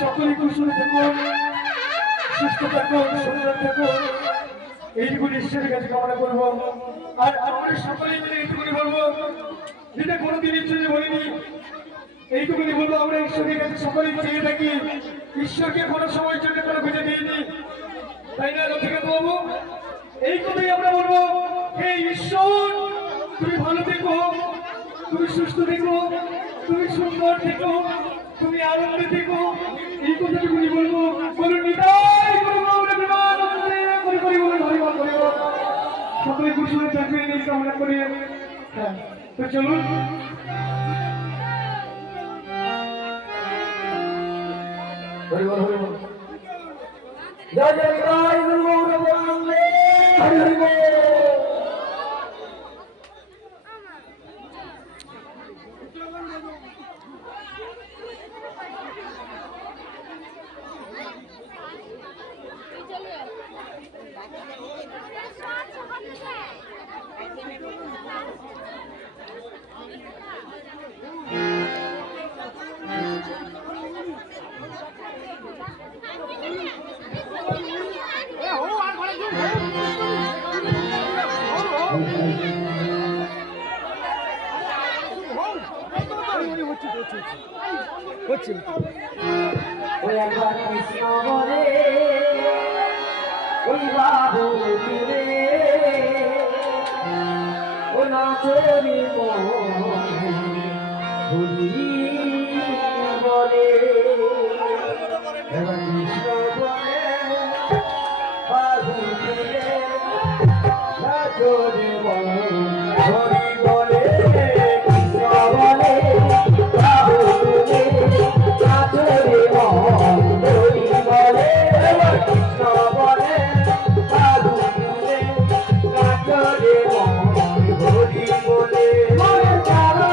সকলে কুশলে থাকুন, সুস্থ থাকুন, সুন্দর থাকুন, এইটুকুনি ঈশ্বরের কাছে কামনা করবো। আর আমরা সকলে মিলে এইটুকুনি বলবো, যেটা কোনোদিন ঈশ্বরে বলিনি, এইটুকুনি বলবো আমরা ঈশ্বরের কাছে সকলেই চেয়ে থাকি, ঈশ্বরকে কোনো সময় জন্য কোনো খুঁজে দিইনি, তাই না রথিকান্ত বাবু? এই কথাই আমরা বলবো, হে ঈশ্বর তুমি ভালো থেকো, তুমি সুস্থ থেকো, তুমি সুন্দর থেকো, তুমি আনন্দে থেকো, এই কথাটুকুনি বলবো। বলুন নিতাই সকলে কুশলে থাকবেন এই কামনা করি। হ্যাঁ, তো চলুন হরি বল, হরি বল, জয় জয় নিতাই হরি হরি বল। ওই একবার কৃষ্ণ বলে ওই বাবু দূরে ও নাচরি ভুলি বলে এবার কৃষ্ণ বলে বাবু দূরে নাচরি হরি বলে কৃষ্ণ বলে বাবু দূরে নাচরি হরি বলে কৃষ্ণ বলে বাবু দূরে নাচরি হরি বলে মনে জানা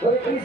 হরে কৃষ্ণ